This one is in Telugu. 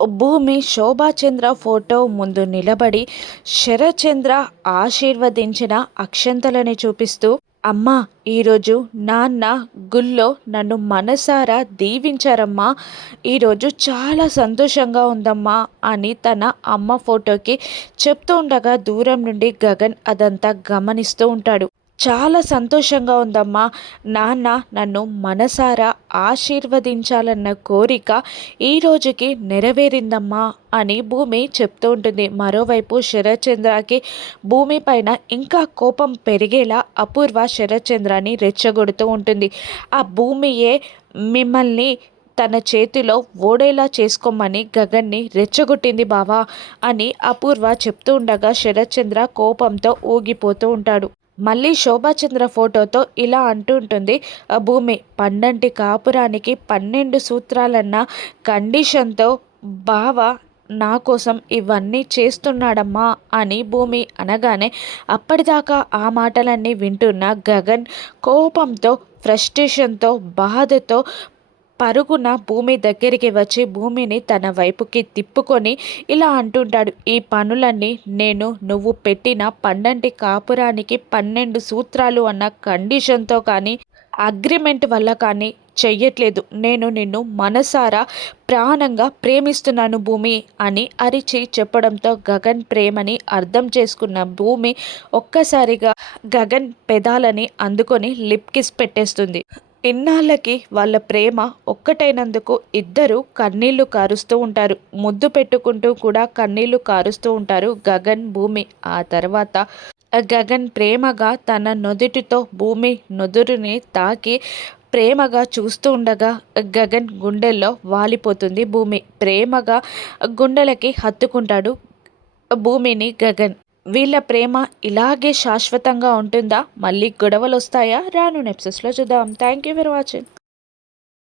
భూమి శోభాచంద్ర ఫోటో ముందు నిలబడి శరచంద్ర ఆశీర్వదించిన అక్షంతలని చూపిస్తూ, అమ్మా, ఈరోజు నాన్న గుళ్ళో నన్ను మనసారా దీవించారమ్మా. ఈరోజు చాలా సంతోషంగా ఉందమ్మా అని తన అమ్మ ఫోటోకి చెప్తూ ఉండగా దూరం నుండి గగన్ అదంతా గమనిస్తూ ఉంటాడు. చాలా సంతోషంగా ఉందమ్మా. నాన్న నన్ను మనసారా ఆశీర్వదించాలన్న కోరిక ఈ రోజుకి నెరవేరిందమ్మా అని భూమి చెప్తూ ఉంటుంది. మరోవైపు శరత్చంద్రకి భూమి పైన ఇంకా కోపం పెరిగేలా అపూర్వ శరత్చంద్రని రెచ్చగొడుతూ ఉంటుంది. ఆ భూమియే మిమ్మల్ని తన చేతిలో ఓడేలా చేసుకోమని గగన్ని రెచ్చగొట్టింది బావా అని అపూర్వ చెప్తూ ఉండగా శరత్చంద్ర కోపంతో ఊగిపోతూ ఉంటాడు. మళ్ళీ శోభాచంద్ర ఫోటోతో ఇలా అంటూ ఉంటుంది, భూమి పండంటి కాపురానికి 12 సూత్రాలన్న కండిషన్తో బావ నా కోసం ఇవన్నీ చేస్తున్నాడమ్మా అని భూమి అనగానే అప్పటిదాకా ఆ మాటలన్నీ వింటున్న గగన్ కోపంతో, ఫ్రస్ట్రేషన్తో, బాధతో పరుగున భూమి దగ్గరికి వచ్చి భూమిని తన వైపుకి తిప్పుకొని ఇలా అంటుంటాడు, ఈ పనులన్నీ నేను నువ్వు పెట్టిన పండంటి కాపురానికి 12 సూత్రాలు అన్న కండిషన్తో కానీ అగ్రిమెంట్ వల్ల కానీ చెయ్యట్లేదు. నేను నిన్ను మనసారా ప్రాణంగా ప్రేమిస్తున్నాను భూమి అని అరిచి చెప్పడంతో గగన్ ప్రేమని అర్థం చేసుకున్న భూమి ఒక్కసారిగా గగన్ పెదాలని అందుకొని లిప్ కిస్ పెట్టేస్తుంది. ఇన్నాళ్ళకి వాళ్ళ ప్రేమ ఒక్కటైనందుకు ఇద్దరు కన్నీళ్లు కారుస్తూ ఉంటారు. ముద్దు పెట్టుకుంటూ కూడా కన్నీళ్లు కారుస్తూ ఉంటారు గగన్, భూమి. ఆ తర్వాత గగన్ ప్రేమగా తన నుదుటితో భూమి నుదురుని తాకి ప్రేమగా చూస్తూ ఉండగా గగన్ గుండెల్లో వాలిపోతుంది భూమి. ప్రేమగా గుండెలకి హత్తుకుంటాడు భూమిని గగన్. వీళ్ళ ప్రేమ ఇలాగే శాశ్వతంగా ఉంటుందా? మళ్ళీ గొడవలు వస్తాయా? రాను ఎపిసోడ్స్లో చూద్దాం. Thank you for watching.